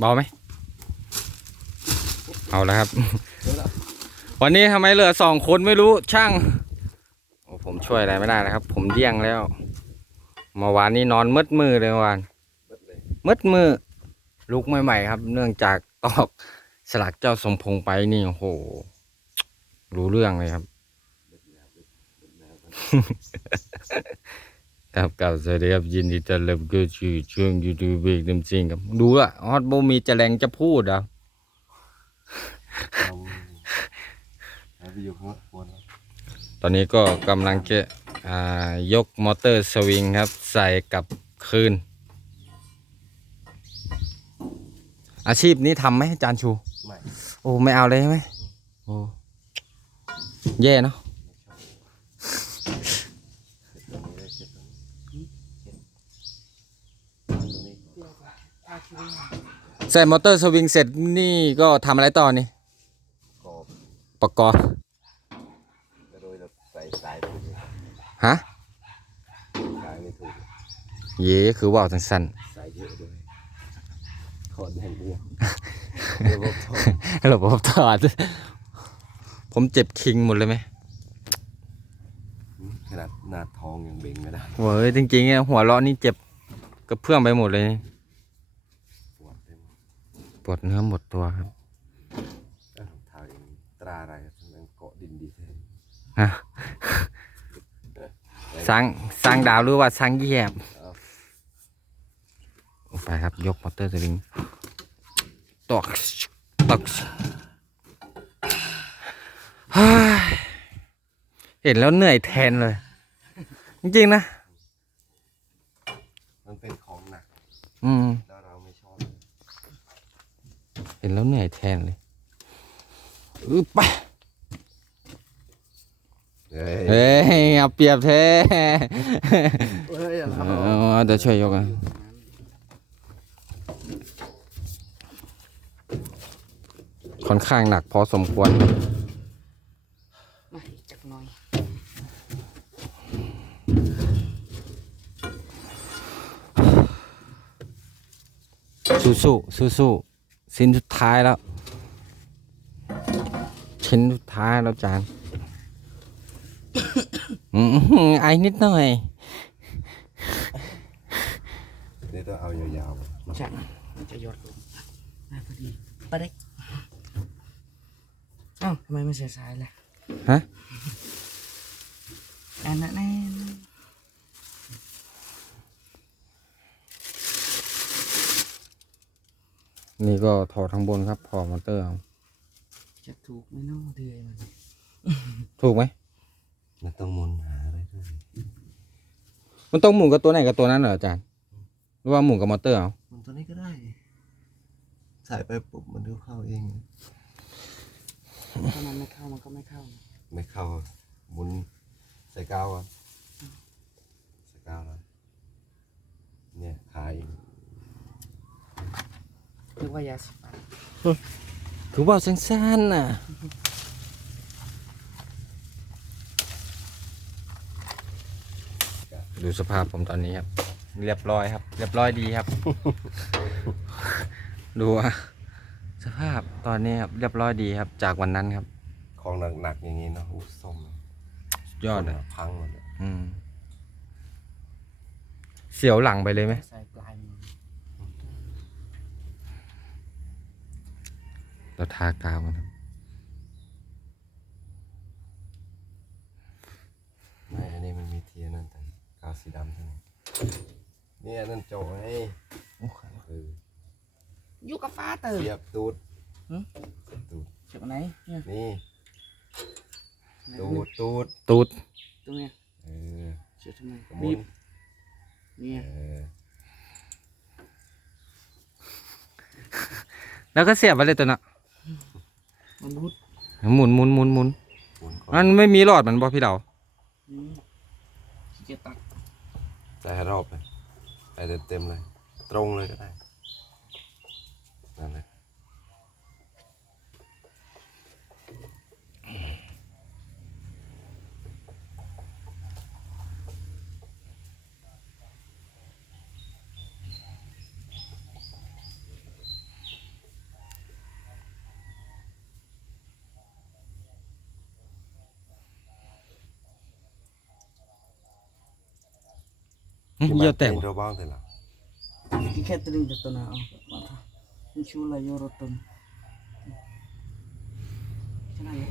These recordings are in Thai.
เบาไหมเอาแล้วครับ วันนี้ทำไมเหลือสองคนไม่รู้ช่างโอ้ผมช่วยอะไรไม่ได้นะครับ ผมเดี่ยงแล้วเมื่อวานนี้นอนมืดมือเลยเมื่อวานมืดมือลุกใหม่ๆครับ เนื่องจากตอกสลักเจ้าสมพงษ์ไปนี่โอ้โห รู้เรื่องเลยครับ ครับกับสวัสดีครับยินดีต้อนรับเข้าสู่ช่วงยูทูบเบรกน้ำซิงครับ ดูอะฮอตโบมีจะแรงจะพูดอะเอาไปอยู่ข้างบนตอนนี้ก็กำลังจะอ่ายกมอเตอร์สวิงครับ ใส่กับคืน อาชีพนี้ทำไหมอาจารย์ชู ไม่ โอ้ ไม่เอาเลยใช่ไหมโอ้ แย่เนาะ ตรงนี้เลยเช็ดตรงนี้เช็ดตรงนี้ ใส่มอเตอร์สวิงเสร็จนี่ก็ทำอะไรต่อนี่กรอบประกอบกระโดยเราใส่สายไปเลยฮะสายไม่ถูกเย่คือว่าวสั้นสายเยอะด้วยขอดแดงเดียวเดี๋ยวผมทนๆระบบถอดผมเจ็บคิงหมดเลยไหมขนาดหน้าทองยังเบ่งไม่ได้เว้ยจริงๆเนี่ยหัวเราะนี่เจ็บกระเพื่อมไปหมดเลยปวดเต็ม ปวดเนื้อหมดตัวครับเอ้ารองเท้าอย่างนี้ตราอะไรทั้งนั้นเกาะดินดีแท้ฮะสร้างสร้างดาวหรือว่าสร้างแยบเอาไปครับยกมอเตอร์สวิงตอกตอกเฮ้ยเห็นแล้วเหนื่อยแทนเลย จริงๆนะ มันเป็นของหนัก อืม แล้วเราไม่ชอบ เห็นแล้วเหนื่อยแทนเลยอึ๊บไปเฮ้ยเฮ้ยเอาเปรียบแท้เฮ้ยอะไรเอาเดี๋ยวช่วยยกอะค่อนข้างหนักพอสมควรมาอีกจักหน่อยสู้สู้สู้สู้ ๆสิ้นสุดท้ายแล้ว ชิ้นสุดท้ายแล้วจานอืมไอนิดหน่อยนี่ต้องเอายาวใช่มันจะหยดลงมาพอดีปะเด็กเอ้าทำไมไม่ใส่สายล่ะฮะแอนนั่นแน่ นี่ก็ถอดทั้งบนครับพอมอเตอร์เอาจะถูกไหมเน้องเดือยมันถูกไหมๆมันต้องหมุนหาอะไรด้วยมันต้องหมุนกับตัวไหนกับตัวนั้นเหรออาจารย์ หรือว่าหมุนกับมอเตอร์เอาหมันตัวนี้ก็ได้ ใส่ไปปุ๊บมันดูเข้าเอง ถ้ามันไม่เข้ามันก็ไม่เข้านะไม่เข้าหมุนใส่กาวอะใส่กาวแล้วเนี่ยขาย นึกว่ายาสีฟันคือว่าสั้นๆน่ะดูสภาพผมตอนนี้ครับ เรียบร้อยครับ เรียบร้อยดีครับ ดูอะสภาพตอนนี้ครับเรียบร้อยดีครับ จากวันนั้นครับ ของหนักๆอย่างนี้เนาะอู้ส้มสุดยอดเลยพังหมดเลยอืมเสียวหลังไปเลยไหม ใส่ปลายมือ เราทากาวกันครับไม่อันนี้มันมีเทียนนั่นแต่กาวสีดำใช่ไหมเนี่ยนั่นโจไงเอออยู่กับฟ้าเตอร์เสียบตูดหืมเสียบตูด เจ็บอันไหนเนี่ยนี่ ตูดตูดตูดตรงเนี้ยเออเจ็บทำไมหมุบีนบเนี่ยเออแล้วก็เสียบไปเลยตัวน่ะ มันรุดหมุนหมุนหมุนหมุนหมุนก่อมันนไม่มีหลอดมันบอพี่เดาอืมขี้เกียจตัดใส่ให้รอบเลยใส่เต็มๆเลย ตรงเลยก็ได้ เยี่ยวแตก Kita bang tu lah. catering dito na oh mata insula yoroton sana yun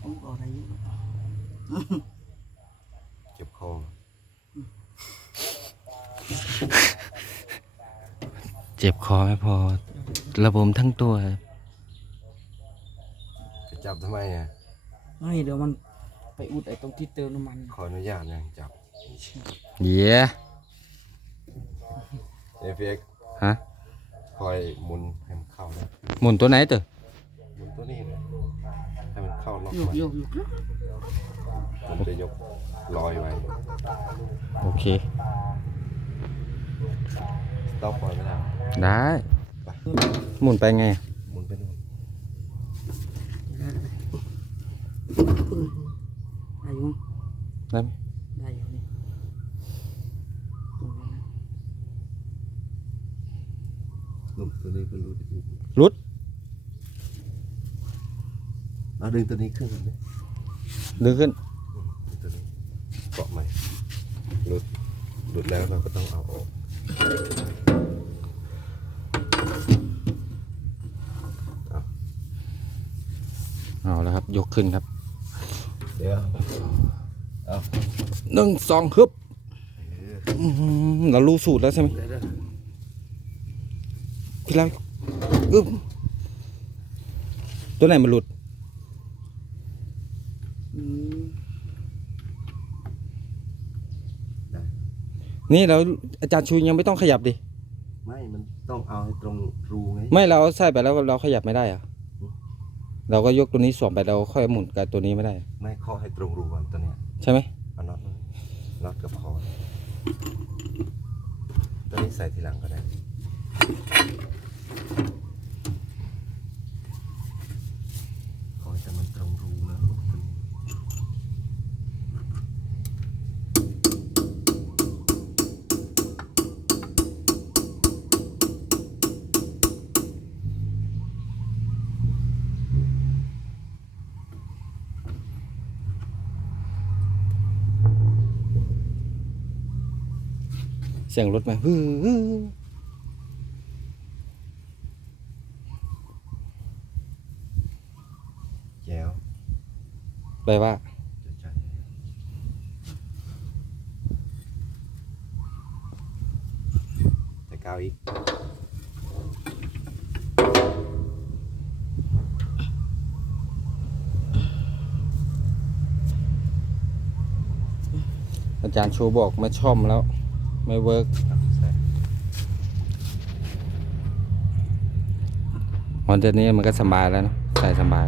kung oray yun Chụp khô. เจ็บคอไม่พอ ระบมทั้งตัว Cái chập thế mày à? ไม่เดี๋ยวมันไปอุดไอ้ตรง ที่เติมน้ำมัน Khỏi nó già nha, chập. เย้ Ê việc ฮะ khỏi muốn em khâu đó. หมุนตัวไหนเตอ Muốn ตัวนี้เลยให้มันเข้าล็อกโยกมันโยกโยกมันจะยกลอยไว้โอเค ต้องปล่อยไม่ได้ได้ หมุนไปไงหมุนไปนู่นได้อยู่มั้งได้ไหม ได้อยู่นี่ตรงนี้นะ นู่น ตัวนี้ก็รู้ดิรุดเอาดึงตัวนี้ขึ้นก่อนดิดึงขึ้นอืมดึงตัวนี้เกาะใหม่หลุดหลุดแล้วเราก็ต้องเอาออกเอาแล้วครับ ยกขึ้นครับ เดี๋ยวเอาหนึ่งสองฮึบอื้อหือเรารู้สูตรแล้วใช่ไหม เดี๋ยวเดี๋ยว พี่แล้วอึ๊บตัวไหนมันหลุดอืมได้นี่เราอาจารย์ชูยังไม่ต้องขยับดิ ไม่ มันต้องเอาให้ตรงรูไง ไม่เราใส่ไปแล้วเราขยับไม่ได้เหรอะเราก็ยกตัวนี้สวมไปเราค่อยหมุนกับตัวนี้ไม่ได้ ไม่ข้อให้ตรงรูก่อนตัวเนี้ย ใช่ไหมเอาน็อตมาน็อตกับคอตัวนี้ใส่ทีหลังก็ได้ ขอแต่มันตรงรูนะตัวเสียงรถไหมฮือ แจ๋ว แปลว่า จะใช่แต่กาวอีก อาจารย์ชูบอกไม่ช่อมแล้ว ไม่เวิร์กเอาใส่วันเดือนนี้มันก็สบายแล้วเนอะใส่สบาย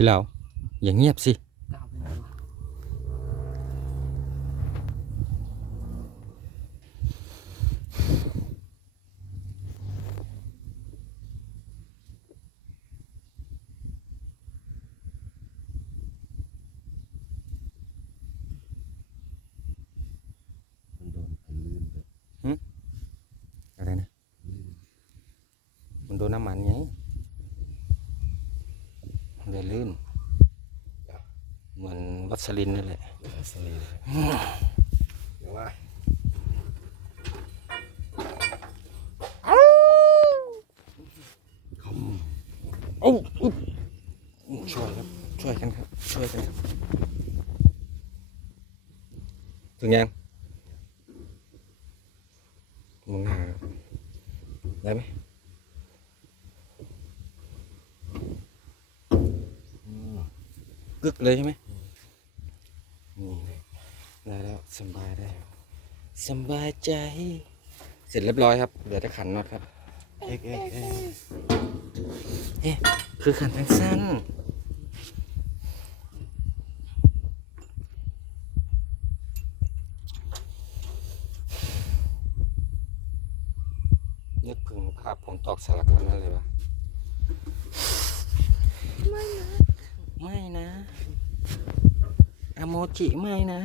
พี่เหลาอย่างเงียบสิก้าวไปไหนวะมันโดนอันลื่นเลยอะไรนะ มันโดนน้ำมันไงมันเลยลื่น เหมือนวั สลินนี่แหละสลีนเดี๋ยวว่าโอ้อุ๊บช่วยครับ ช่วยกันครับ ช่วยกันครับ ถึงยังมองหน้าครับได้ไหมกึกเลยใช่ไหม นี่ได้แล้วสบายได้สบายใจ เสร็จเรียบร้อยครับเหลือแต่ขันน็อตครับเอ็กเอ็กเอ็กเอ๊ะคือขันทั้งสั้นนึกถึงภาพผมตอกสลักวันนั้นเลยวะ จิไม่นะ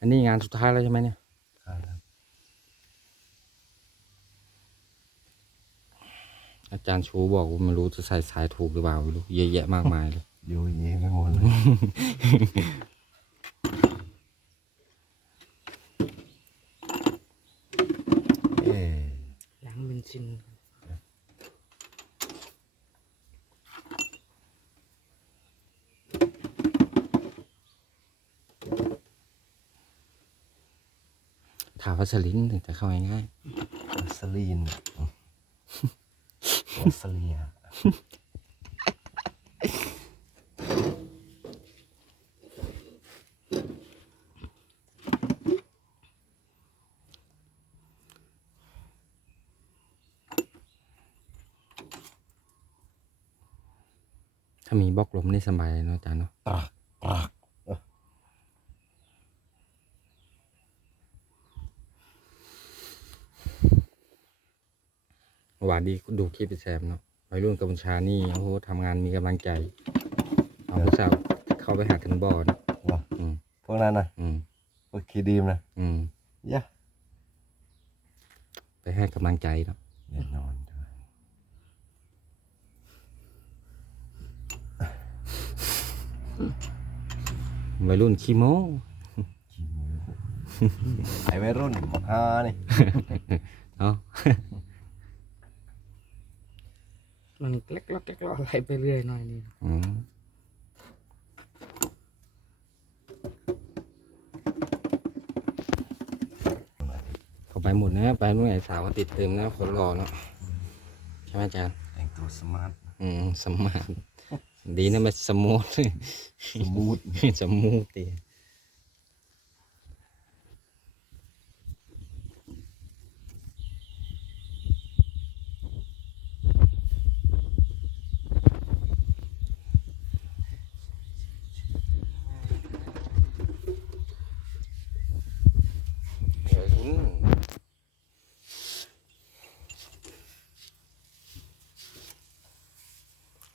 อันนี้งานสุดท้ายแล้วใช่ไหมเนี่ย อาจารย์ชูบอกว่าไม่รู้จะใส่สายถูกหรือเปล่าไม่รู้เยอะแยะมากมายเลยโยเยไปหมดเลยเอ๊ะล้างเบนซินถามวัสลินถึงจะเข้าง่ายวัสลีน วัสเลียๆถ้ามีบล็อกลมนี่สบายเลยเนาะอาจารย์เนาะ ตรักตรัก เมื่อวานดีดูคลิปไปแซมเนาะวัยรุ่นกัมพูชานี่โอ้โหทำงานมีกำลังใจเอาพวกสาวเข้าไปหากันบ่อนะว่ะอืมพวกนั้นนะอืมพวกคีดีมนะอืมยะไปให้กำลังใจเนาะแน่นอนด้วยวัยรุ่นขี้โม้ขี้โม้ไอ้วัยรุ่นมาฮานี่ เนาะ มันเล็กๆเล็กๆอะไรไปเรื่อยหน่อยนี่อืมเข้าไปหมดนะไปนู่นไอ้สาวก็ติดเต็มนะคนรอเนาะใช่ไหมอาจารย์แต่งตัวสมาร์ทอืมสมาร์ทดีนะไม่สมูท สมูท สมูทดี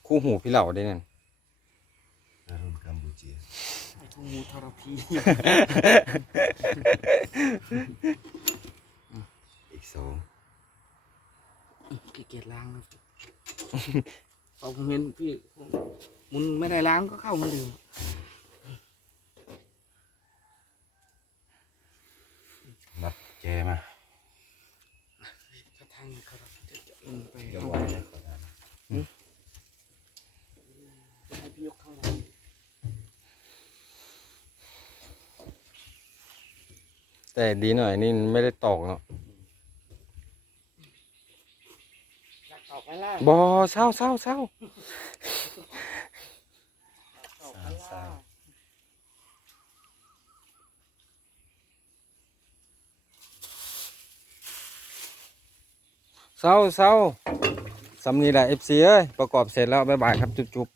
คู่หูพี่เหล่าได้นั่นวัยรุ่นกัมพูชีไอ้พวกมูทรพีอีกสองขี้เกียจล้างนะพอผมเห็นพี่มุนไม่ได้ล้างก็เข้าเหมันเดิม นัดแกมา ถ้าทางเขาจะจะลงไป เดี๋ยว เอา ไว้นะขอทาน ให้พี่ยกข้างหลัง แต่ดีหน่อยนี่ไม่ได้ตอกเนาะอยากตอบไหมล่ะบอเศร้าเศร้าเศร้าตอบไหมล่ะเศร้าเศร้าสำนีแหละเอฟซีเอ้ยประกอบเสร็จแล้ว บ๊ายบายครับ จุ๊บจุ๊บ